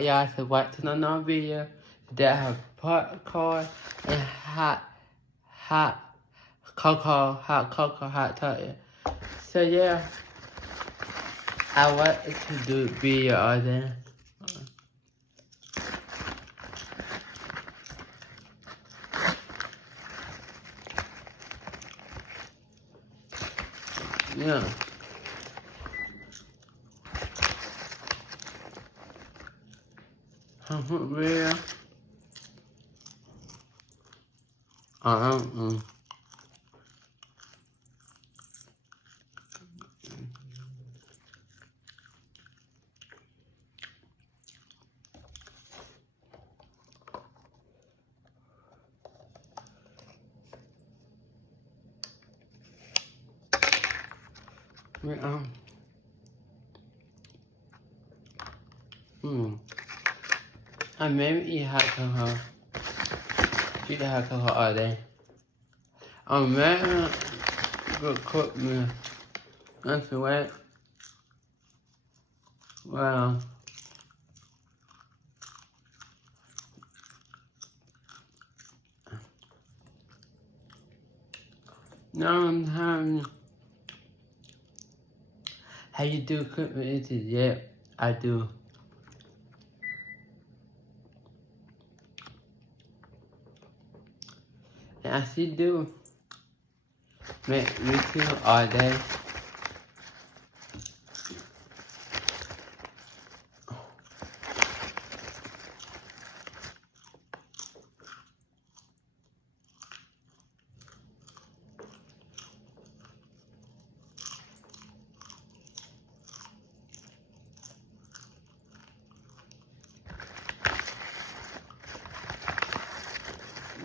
want y'all to watch another video that have popcorn and hot cocoa, hot chocolate. So yeah, I want to do a video all day. Yeah. Real. I maybe eat hot cocoa. Eat the hot cocoa all day. I'm making good cook meal. That's what. Well. Now I'm having. How you do cook meal? Yeah, I do. And I still do make YouTube all day.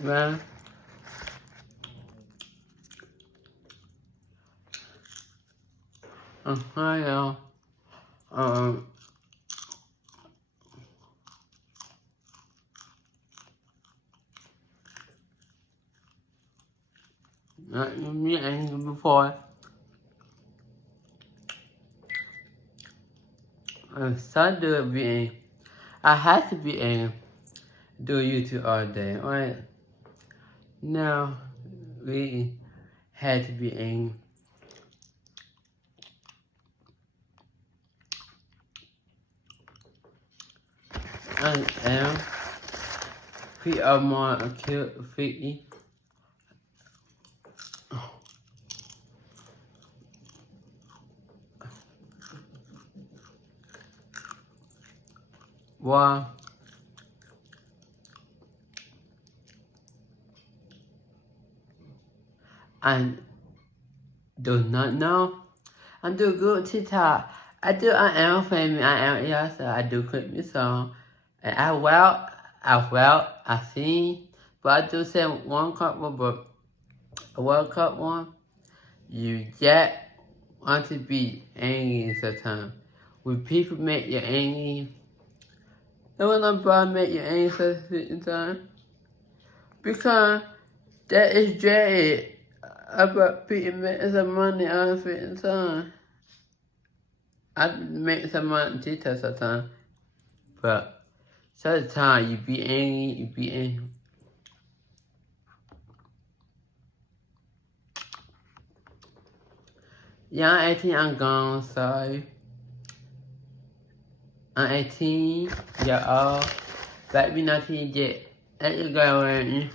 Well, Ohio, not me angry before. I started doing being. I had to be angry. Do YouTube all day, right? Now, we had to be angry. I am. We are more cute, 50. Wow. I do not know. I do good TikTok. I am famous. I am, yes, I do clip me song. And I sing. But I do say one couple, but a World Cup one, you just want to be angry sometimes. When people make you angry, no one abroad make you angry sometimes. Because that is dreaded about people making some money on a certain time. I make some money on TikTok sometimes, but sometimes you be angry. Yeah, I'm 18, I'm gone, sorry. I'm 18 years old, but me not yet. Let you go with me.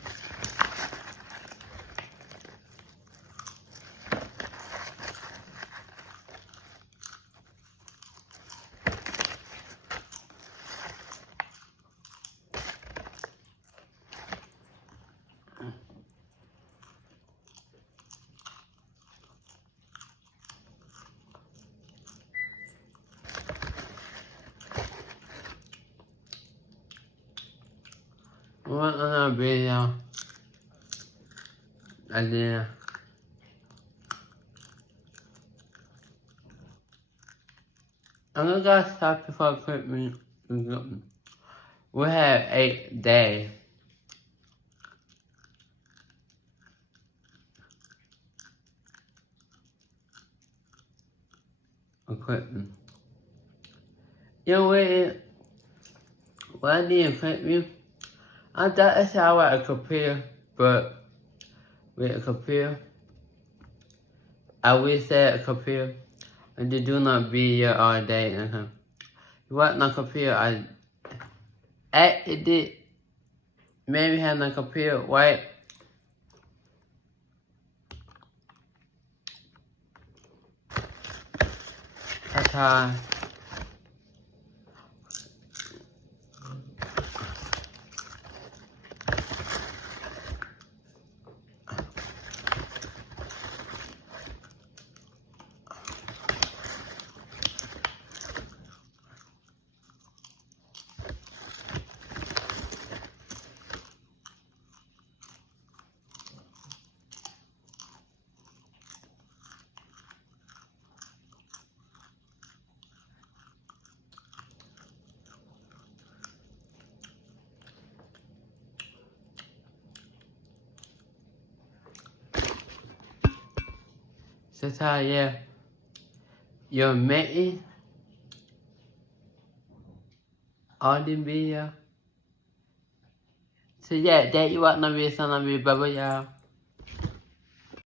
What another video? I did. I'm gonna go stop before equipment. We have 8 days. Equipment. You know what? Well, I didn't clip me. I thought that's how I compare, but with a computer, I will say a computer, and they do not be here all day. What no computer? I it did maybe have no computer, right? That's how. That's how, yeah. You're making all the video. So yeah, that you want to be son of me, bye y'all.